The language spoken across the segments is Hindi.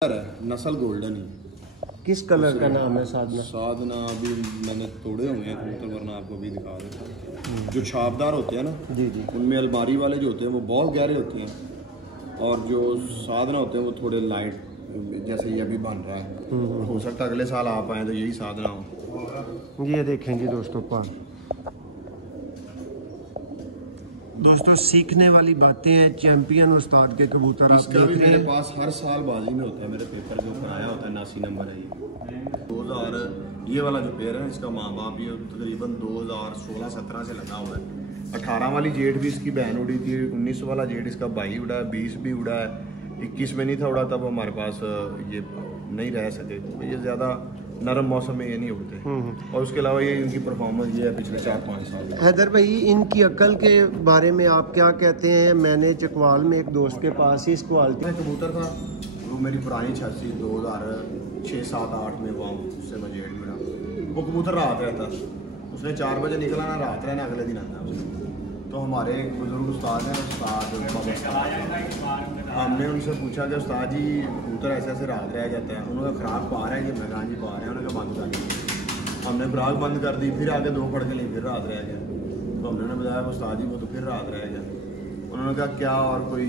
नस्ल गोल्डन ही। किस कलर का नाम है साधना? साधना अभी मैंने तोड़े हुए हैं कबूतर, वरना आपको अभी दिखा देता। जो छापदार होते हैं ना जी जी, उनमें अलमारी वाले जो होते हैं वो बहुत गहरे होते हैं, और जो साधना होते हैं वो थोड़े लाइट, जैसे ये अभी बन रहा है। हो सकता है अगले साल आप आए तो यही साधना हो। ये देखेंगे दोस्तों पर दोस्तों सीखने वाली बातें हैं। चैंपियन उस्ताद के कबूतर आप इसका भी देख रहे मेरे हैं। पास हर साल बाजी में होता है, मेरे पेपर के ऊपर आया होता है 89 नंबर है ये 2000। ये वाला जो पेयर है इसका माँ बाप ये तकरीबन 2016-17 से लगा हुआ है। 18 वाली जेट भी इसकी बहन उड़ी थी, 19 वाला जेट इसका भाई उड़ा है, 20 भी उड़ा है, 21 में नहीं था उड़ा, तब हमारे पास ये नहीं रह सके। ये ज़्यादा नरम मौसम में ये नहीं उड़ते। और उसके अलावा ये इनकी परफॉर्मेंस ये है पिछले 4-5 साल। हैदर भाई, इनकी अकल के बारे में आप क्या कहते हैं? मैंने चकवाल में एक दोस्त के पास ही इस क्वालिटी कबूतर था, वो मेरी पुरानी 86 2006-7-8 में वहाँ उससे मैं जेट मिला। वो कबूतर रात रहता, उसने 4 बजे निकला ना, रात रहना अगले दिन आता उसने। तो हमारे एक बुजुर्ग उस्ताद हैं, हमने उनसे पूछा कि उस्ताद जी कबूतर ऐसे ऐसे रात रह जाता है, उन्होंने खुराक पा रहे हैं कि मैं जी पा रहे हैं, उन्होंने बंद कर दी। हमने खुराक बंद कर दी, फिर आगे 2 पढ़ के लिए फिर रात रह गया। तो हमने बताया उस्ताद जी वो तो फिर रात रह गया। उन्होंने कहा क्या और कोई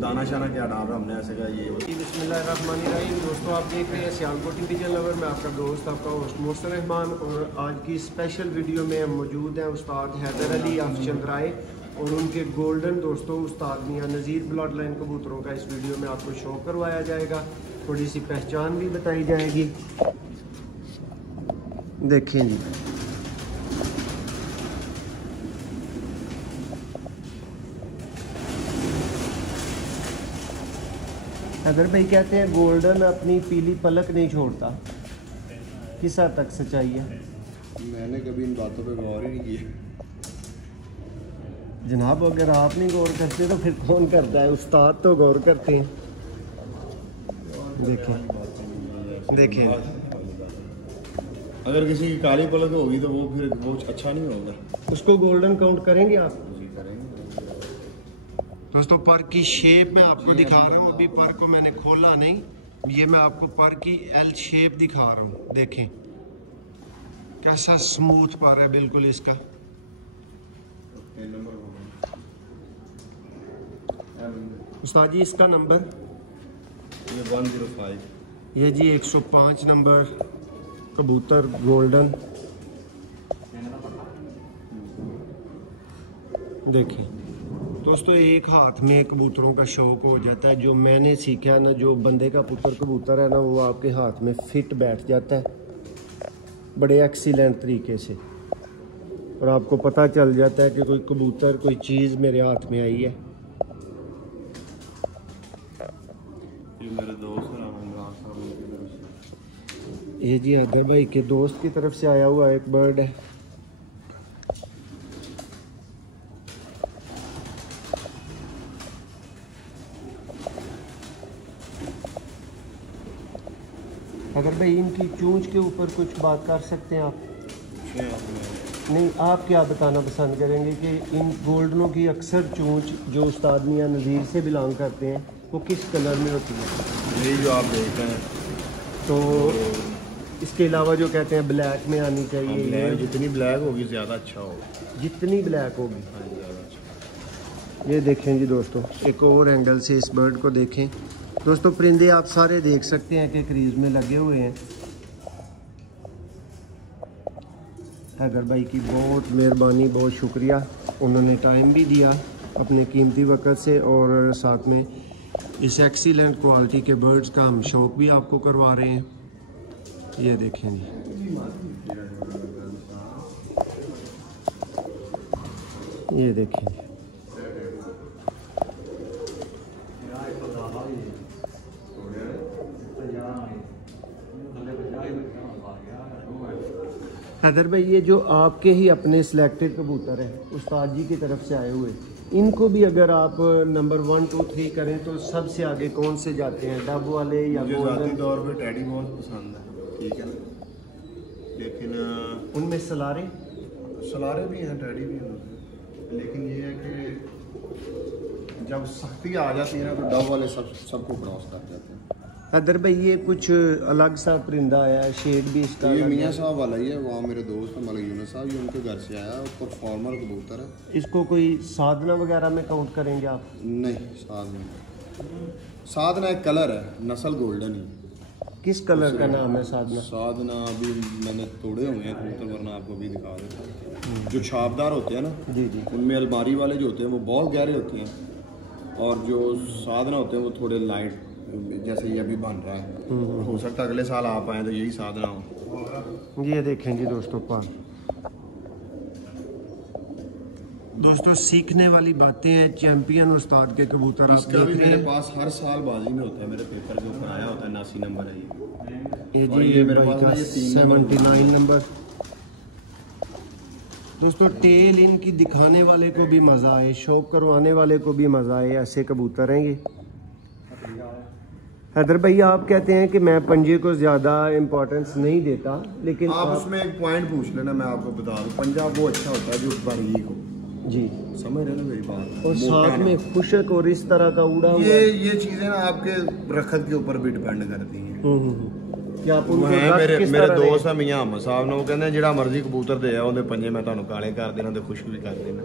दाना शाना क्या डाल रहा, हमने ऐसे कहा ये। बिस्मिल्लाहिर्रहमानिर्रहीम। दोस्तों आप देख रहे हैं सियालकोट इंडिविजुअल लवर में आपका दोस्त आपका होस्ट मोहसिन रहमान, और आज की स्पेशल वीडियो में हम मौजूद हैं उस्ताद हैदर अली अफचंद्राए और उनके गोल्डन दोस्तों उस्ताद मियां नज़ीर ब्लड लाइन कबूतरों का इस वीडियो में आपको शो करवाया जाएगा। थोड़ी सी पहचान भी बताई जाएगी। देखें जी, हैदर भाई कहते हैं गोल्डन अपनी पीली पलक नहीं छोड़ता, किस हद तक सच्चाई है? मैंने कभी इन बातों पे गौर ही नहीं किया जनाब। अगर आप नहीं गौर करते तो फिर कौन करता है? उस्ताद तो गौर करते हैं। देखें देखें, अगर किसी की काली पलक होगी तो वो फिर वो अच्छा नहीं होगा। उसको गोल्डन काउंट करेंगे आप? जी करेंगे। दोस्तों पर की शेप मैं आपको दिखा रहा हूँ, अभी पर को मैंने खोला नहीं, ये मैं आपको पर की एल शेप दिखा रहा हूँ। देखें कैसा स्मूथ पर है बिल्कुल इसका। उस्ताद जी इसका नंबर ये 105, ये जी 105 नंबर कबूतर गोल्डन। देखें दोस्तों, एक हाथ में कबूतरों का शौक हो जाता है। जो मैंने सीखा है ना, जो बंदे का पुत्र कबूतर है ना, वो आपके हाथ में फिट बैठ जाता है बड़े एक्सीलेंट तरीके से, और आपको पता चल जाता है कि कोई कबूतर कोई चीज़ मेरे हाथ में आई है। ये मेरे दोस्त हैं ये जी हैदर भाई के दोस्त की तरफ से आया हुआ एक बर्ड है। अगर भाई इनकी चूंच के ऊपर कुछ बात कर सकते हैं आप? नहीं, आप क्या बताना पसंद करेंगे कि इन गोल्डनों की अक्सर चूंच जो उस्ताद मियां नज़ीर से बिलोंग करते हैं वो किस कलर में होती है? यही जो आप देख रहे हैं। तो इसके अलावा जो कहते हैं ब्लैक में आनी चाहिए, ब्लैक जितनी ब्लैक होगी ज़्यादा अच्छा होगा। जितनी ब्लैक होगी। हाँ ज़्यादा अच्छा। ये देखें जी दोस्तों, एक और एंगल से इस बर्ड को देखें। दोस्तों परिंदे आप सारे देख सकते हैं कि क्रीज में लगे हुए हैं। हैदर भाई की बहुत मेहरबानी, बहुत शुक्रिया, उन्होंने टाइम भी दिया अपने कीमती वक्त से, और साथ में इस एक्सीलेंट क्वालिटी के बर्ड्स का हम शौक भी आपको करवा रहे हैं। ये देखें जी, ये देखें जी। हैदर भाई, ये जो आपके ही अपने सिलेक्टेड कबूतर हैं उस्ताद जी की तरफ से आए हुए, इनको भी अगर आप नंबर 1, 2, 3 करें तो सबसे आगे कौन से जाते हैं? डब वाले या ज़ाती तौर पे टैडी बहुत पसंद है, ठीक है ना, लेकिन उनमें सलारे भी हैं, टैडी भी हैं, लेकिन ये है कि जब सख्ती आ जाती है ना तो डब वाले सबको क्रॉस कर जाते हैं। हैदर भाई ये कुछ अलग सा परिंदा आया है, शेड भी इसका ये अलग मियाँ है। साहब वाला ही है, वहाँ मेरे दोस्त हैं मलिक यूनुस साहब, ये उनके घर से आया, परफॉर्मर कबूतर है। इसको कोई साधना वगैरह में काउंट करेंगे आप? नहीं, साधना एक कलर है, नस्ल गोल्डन ही। किस कलर का नाम है साधना? साधना अभी मैंने तोड़े हुए हैं कबूतर, वरना आपको अभी दिखा देता। जो छापदार होते हैं ना, जी जी, उनमें अलमारी वाले जो होते हैं वो बहुत गहरे होते हैं, और जो साधना होते हैं वो थोड़े लाइट, जैसे ये अभी बन रहा है। हो सकता है अगले साल आप आए तो यही साधना हो। ये देखें जी दोस्तों पर दोस्तों सीखने वाली बातें हैं, चैंपियन उस्ताद के कबूतर आप इसका भी देख रहे मेरे हैं। पास हर साल बाजी में होता है, मेरे पेपर के ऊपर आया होता है, 89 नंबर है ये और जी ये मेरे भाई पास का ना ये 3 नंबर 79 नंबर। दोस्तों टेल इनकी दिखाने वाले को भी मज़ा आए, शौक करवाने वाले को भी मज़ा आए, ऐसे कबूतर हैं ये। हैदर भाई आप कहते हैं कि मैं पंजे को ज़्यादा इम्पोर्टेंस नहीं देता, लेकिन आप उसमें एक पॉइंट पूछ लेना, मैं आपको बता दूं, पंजाब वो अच्छा होता है जो बारीक हो। जी, समझ रहे ना मेरी बात? और मोटा साथ ना। में खुशक और इस तरह का उड़ा हुआ ये चीजें ना आपके रखत के ऊपर भी डिपेंड करती हैं। कि आप वो उनको हैं रख मेरे किस मेरे तरह दोस्त है मियाँ अहमद साहब ने, वो कहते हैं जिहड़ा मर्जी कबूतर दे आओ, पंजे मैं तुहानू काले कर देना ते खुश भी कर देना।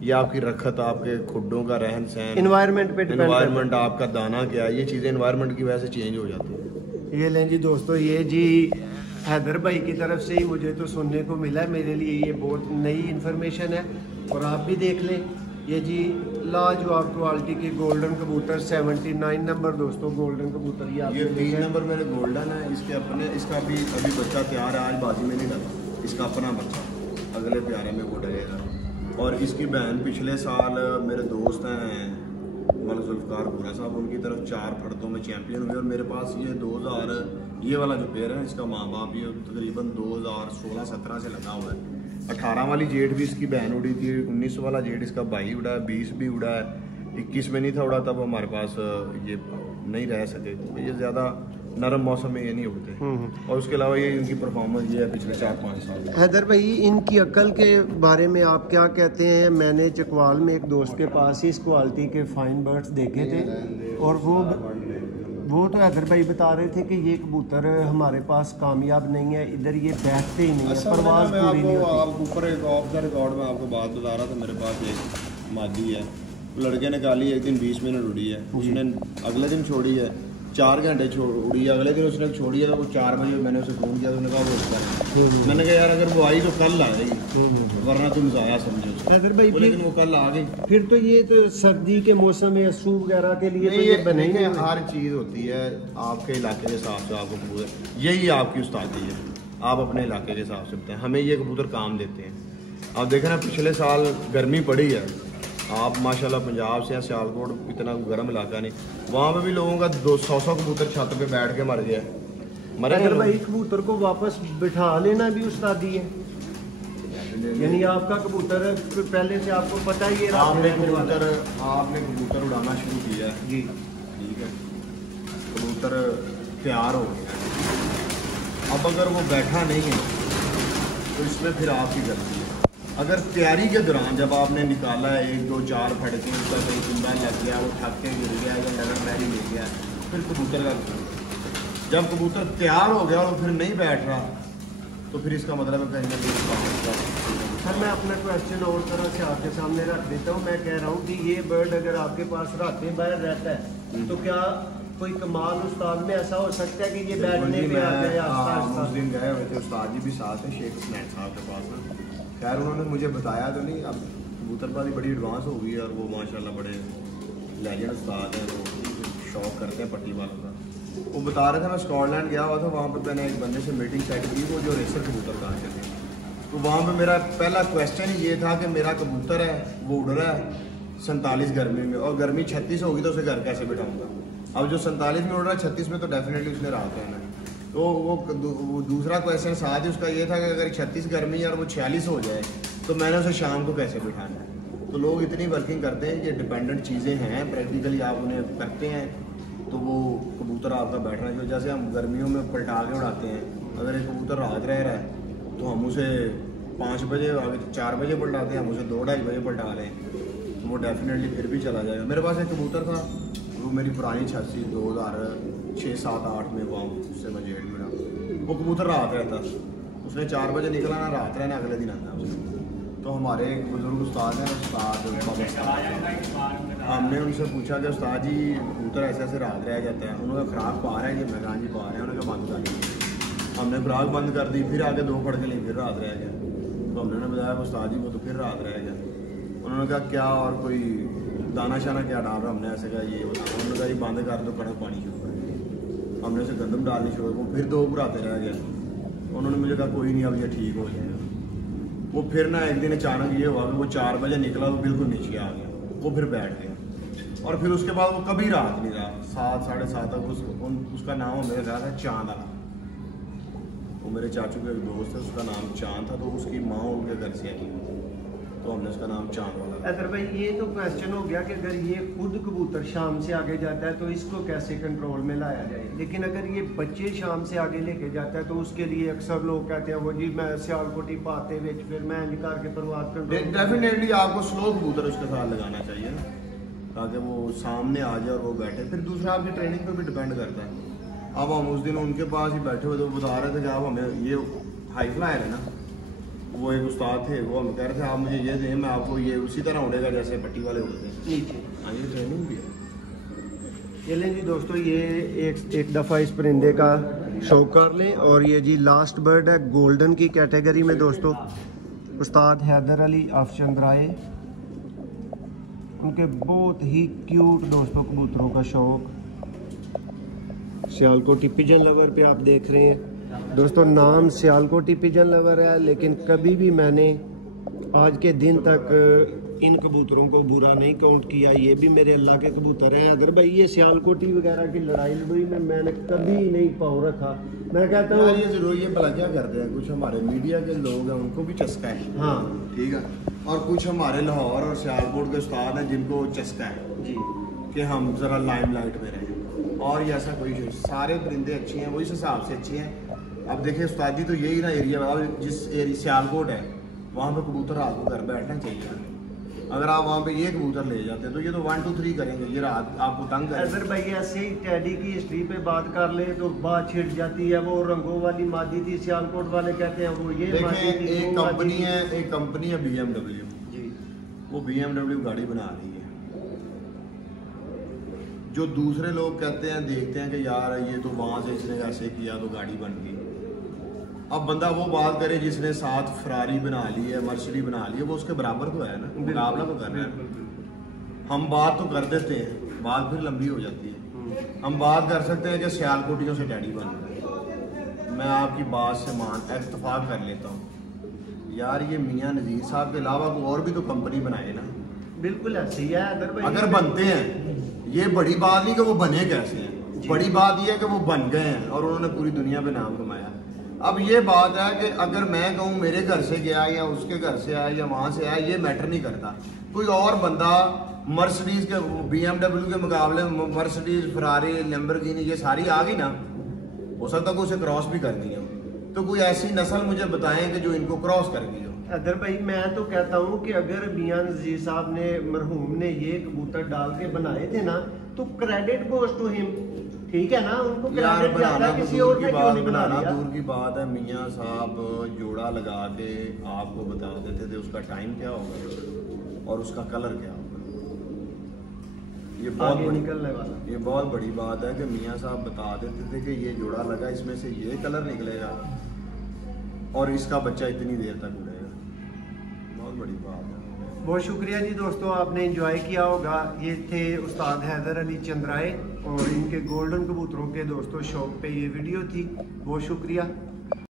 ये आपकी रखत, आपके खुड्डों का रहन सहन, एनवायरनमेंट पे डिपेंड एनवायरनमेंट, आपका दाना क्या है, ये चीजें एनवायरनमेंट की वजह से चेंज हो जाती है। ये लें जी दोस्तों, ये जी हैदर भाई की तरफ से ही मुझे तो सुनने को मिला है, मेरे लिए ये बहुत नई इन्फॉर्मेशन है, और आप भी देख लें। ये जी लाजवाब क्वालिटी के गोल्डन कबूतर 79 नंबर दोस्तों, गोल्डन कबूतर ये आपने 3 देखा है। नंबर मेरे गोल्डन है, इसके अपने, इसका अभी बच्चा तैयार है, आज बाजी में नहीं डला, इसका अपना बच्चा अगले प्यारे में वो डलेगा। और इसकी बहन पिछले साल मेरे दोस्त हैं मलिक जुल्फकार भूरा साहब, उनकी तरफ 4 फड़तों में चैंपियन हुए, और मेरे पास ये 2000 ये वाला जो पेयर है इसका माँ बाप ये तकरीबन 2016-17 से लगा हुआ है। 18 वाली जेट भी इसकी बहन उड़ी थी, 19 वाला जेट इसका भाई उड़ा है, 20 भी उड़ा है, 21 में नहीं था उड़ा, तब हमारे पास ये नहीं रह सके, तो ये ज़्यादा नरम मौसम में ये नहीं उड़ते। और उसके अलावा ये इनकी परफॉर्मेंस ये है पिछले 4-5 साल। हैदर भाई इनकी अकल के बारे में आप क्या कहते हैं? मैंने चकवाल में एक दोस्त के पास ही इस क्वालिटी के फाइन बर्ड्स देखे थे, और वो तो हैदर भाई बता रहे थे कि ये कबूतर हमारे पास कामयाब नहीं है, इधर ये बैठते ही नहीं है, परवाज पूरी नहीं होती। आप ऊपर एक ऑफ द रिकॉर्ड में आपको बात बता रहा था, मेरे पास एक मादी है, लड़के ने काली एक दिन 20 मिनट उड़ी है, उसने अगले दिन छोड़ी है, 4 घंटे उड़ी है, अगले दिन उसने छोड़ी है, तो वो 4 बजे मैंने उसे फ़ोन किया, तो उसने कहा वो उसका, मैंने कहा यार अगर वो आई तो कल आएगी, वरना तुम ज़ाया समझो। हैदर भाई लेकिन वो कल आ गई। फिर तो ये तो सर्दी के मौसम में अस्सू वगैरह के लिए तो ये बने ही नहीं। हर चीज़ होती है आपके इलाके के हिसाब से, आपको कबूतर, यही आपकी उस्तादी है, आप अपने इलाके के हिसाब से बताएं, हमें ये कबूतर काम देते हैं। आप देखें ना पिछले साल गर्मी पड़ी है, आप माशाल्लाह पंजाब से हैं, सियालकोट इतना गर्म इलाका नहीं, वहाँ पे भी लोगों का 200 कबूतर छत पे बैठ के मर गया, मरे अगर नहीं भाई लोग। कबूतर को वापस बिठा लेना भी उस्तादी है, यानी आपका कबूतर पहले से आपको पता ही है आपने कबूतर उड़ाना शुरू किया है जी, ठीक है, कबूतर तैयार हो गया है, अब अगर वो बैठा नहीं है तो इसमें फिर आपकी गलती है। अगर तैयारी के दौरान जब आपने निकाला है 1 2 4 फटके, उसका कहीं कुंदा लग गया, वो थक के गिर गया या नगर पैरी ले गया, फिर कबूतर का जब कबूतर तैयार हो गया और फिर नहीं बैठ रहा, तो फिर इसका मतलब है कहीं ना कहीं। सर मैं अपना क्वेश्चन और तरह से आपके सामने रख देता हूँ। मैं कह रहा हूँ कि ये बर्ड अगर आपके पास रातें बाहर रहता है तो क्या कोई कमाल उस्ताद में ऐसा हो सकता है कि ये बैठने पे आ जाए आस्ता उस आस्ता? दिन गए हुए थे, उस्ताद जी भी साथ हैं, शेख हुसनैन साहब के पास ना, खैर उन्होंने मुझे बताया तो नहीं, अब कबूतरबाजी बड़ी एडवांस हो गई है, और वो माशाल्लाह बड़े लेजेंड उस्ताद हैं, वो शौक करते हैं पट्टी वालों का। वो बता रहे थे मैं स्कॉटलैंड गया हुआ था, वहाँ पे मैंने एक बंदे से मीटिंग सेट की, वो जो रेसर कबूतर कहाँ के थे, तो वहाँ पे मेरा पहला क्वेश्चन ये था कि मेरा कबूतर है वो उड़ रहा है 47 गर्मी में, और गर्मी 36 होगी तो उसे घर कैसे बिठाऊंगा। अब जो 47 में उड़ रहा है 36 में तो डेफिनेटली उसने रात है ना, तो वो दूसरा क्वेश्चन साथ ही उसका ये था कि अगर 36 गर्मी और वो 46 हो जाए तो मैंने उसे शाम को कैसे बिठाना है। तो लोग इतनी वर्किंग करते हैं, ये डिपेंडेंट चीज़ें हैं, प्रैक्टिकली आप उन्हें करते हैं तो वो कबूतर आपका बैठना चाहिए। जैसे हम गर्मियों में पलटा के उड़ाते हैं, अगर एक कबूतर रात रह रहा है तो हम उसे 5 बजे 4 बजे पलटाते हैं, हम उसे 2 ढाई बजे पलटा लें तो वो डेफिनेटली फिर भी चला जाएगा। मेरे पास एक कबूतर था वो मेरी पुरानी छत थी 2006-7-8 में, वहाँ उससे मैं जेठ मिला। वो कबूतर रात रहता, उसने 4 बजे निकला ना, रात रहना, अगले दिन आता उसने। तो हमारे एक बुजुर्ग उस्ताद हैं, हमने उनसे पूछा कि उस्ताद जी कबूतर ऐसे ऐसे रात रह जाता है, उन्होंने खुराक पा रहे हैं जी? मैं कहा जी पा रहे हैं। उन्होंने कहा बंद कर दी। हमने खुराक बंद कर दी, फिर आगे 2 फड़के ली, फिर रात रह गया। तो हमने उन्हें बताया उस्ताद जी वो तो फिर रात रह गया। उन्होंने कहा क्या और कोई दाना शाना क्या डाल रहा? हमने ऐसे कहा ये बता। उन्होंने कहा ये बंद कर दो, कड़क पानी शुरू कर दिया। हमने उसे गंदम डालनी शुरू कर, फिर 2 बुराते रह गए। उन्होंने मुझे कहा कोई नहीं, अब ये ठीक हो जाएगा। वो फिर ना एक दिन अचानक ये हुआ कि वो 4 बजे निकला तो बिल्कुल नीचे आ गया, वो फिर बैठ गया और फिर उसके बाद वो कभी रात नहीं रहा। 7-7:30 तक उसका नाम मेरे रहा था चांद आला। वो मेरे चाचू के एक दोस्त है, उसका नाम चांद था, तो उसकी माँ उनके घर से आई, तो हमने उसका नाम चांद वाला। अगर भाई ये तो क्वेश्चन हो गया कि अगर ये खुद कबूतर शाम से आगे जाता है तो इसको कैसे कंट्रोल में लाया जाए, लेकिन अगर ये बच्चे शाम से आगे लेके जाता है तो उसके लिए अक्सर लोग कहते हैं वो जी मैं सियालकोटी पाते विच फिर मैं निकाल के परवाज कर। डेफिनेटली आपको स्लो कबूतर उसके साथ लगाना चाहिए ना, ताकि वो सामने आ जाए और वो बैठे। फिर दूसरा आपकी ट्रेनिंग पर भी डिपेंड करता है। अब हम उस दिन उनके पास ही बैठे हुए तो बता रहे थे कि आप हमें ये हाई फ्लायर है ना, वो एक उस्ताद थे, वो हम कह रहे थे आप मुझे ये दें, मैं आपको ये उसी तरह उड़ेगा जैसे पट्टी वाले उड़ते हैं नीचे। हाँ, ये ट्रेनिंग भी है। ये लें जी दोस्तों, ये एक दफ़ा इस परिंदे का शो कर लें। और ये जी लास्ट बर्ड है गोल्डन की कैटेगरी में दोस्तों, उस्ताद हैदर अली अफचंद्राए। उनके बहुत ही क्यूट दोस्तों कबूतरों का शौक। सियालकोटी पिजन लवर पे आप देख रहे हैं दोस्तों, नाम सियालकोटी पिजन लवर है, लेकिन कभी भी मैंने आज के दिन तक इन कबूतरों को बुरा नहीं काउंट किया। ये भी मेरे अल्लाह के कबूतर हैं। अगर भाई ये सियालकोटी वगैरह की लड़ाई में मैंने कभी नहीं पाँव रखा। मैं कहता हूँ ये जरूर ये भला क्या करते हैं, कुछ हमारे मीडिया के लोग हैं उनको भी चस्का है, हाँ ठीक है, और कुछ हमारे लाहौर और सियालकोट के उस्ताद हैं जिनको चस्का है जी कि हम ज़रा लाइमलाइट में रहें। और ये ऐसा कोई सारे परिंदे अच्छे हैं, वो इस हिसाब से अच्छे हैं। अब देखिए उस्तादी तो यही ना एरिया में, जिस एरिया सियालकोट है वहाँ पे कबूतर रात को घर बैठना चाहिए। अगर आप वहाँ पे ये कबूतर ले जाते हैं तो ये तो 1 2 3 करेंगे, ये रात आपको तंग करेंगे। अगर भाई ऐसे ही टैडी की हिस्ट्री पे बात कर ले तो बात छिड़ जाती है। वो रंगों वाली मादी थी, सियालकोट वाले कहते हैं वो ये देखिए एक कंपनी है BMW जी, वो BMW गाड़ी बना रही है। जो दूसरे लोग कहते हैं देखते हैं कि यार ये तो वहाँ से इसने ऐसे किया तो गाड़ी बन गई। अब बंदा वो बात करे जिसने साथ फरारी बना ली है, मर्सिडीज बना ली है, वो उसके बराबर तो है ना, मुकाबला तो कर रहे हैं। हम बात तो कर देते हैं, बात फिर लंबी हो जाती है। हम बात कर सकते हैं कि सियालकोटियों से डैडी बन गए। मैं आपकी बात से इत्तेफाक कर लेता हूँ यार, ये मियाँ नज़ीर साहब के अलावा कोई और भी तो कंपनी बनाए ना। बिल्कुल ऐसे ही है। अगर बनते हैं, ये बड़ी बात नहीं कि वो बने कैसे हैं, बड़ी बात ये है कि वो बन गए हैं और उन्होंने पूरी दुनिया पे नाम कमाया। अब ये बात है कि अगर मैं कहूँ मेरे घर से गया या उसके घर से आया या वहाँ से आया, ये मैटर नहीं करता। कोई और बंदा मर्सिडीज के BMW के मुकाबले मर्सिडीज, फरारी, लैम्बोर्गिनी ये सारी आ गई ना, हो सकता है उसे क्रॉस भी कर दिया। तो कोई ऐसी नस्ल मुझे बताएं कि जो इनको क्रॉस कर गई हो। अदर भाई मैं तो कहता हूँ कि अगर मियां नज़ीर साहब ने, मरहूम ने ये कबूतर डाल के बनाए थे ना, तो क्रेडिट गोज टू हिम, ठीक है ना, उनको क्रेडिट जाता है, किसी और ने क्यों नहीं बनाना। दूर की बात है, मियां साहब जोड़ा लगा के आपको बता देते थे उसका टाइम क्या होगा और उसका कलर क्या होगा। ये बहुत बड़ी बात है कि मियां साहब बता देते थे कि ये जोड़ा लगा, इसमें से ये कलर निकलेगा और इसका बच्चा इतनी देर तक उड़ेगा। बहुत बड़ी बात है। बहुत शुक्रिया जी दोस्तों, आपने एंजॉय किया होगा। ये थे उस्ताद हैदर अली चंद्राए और इनके गोल्डन कबूतरों के दोस्तों शौक पे ये वीडियो थी। बहुत शुक्रिया।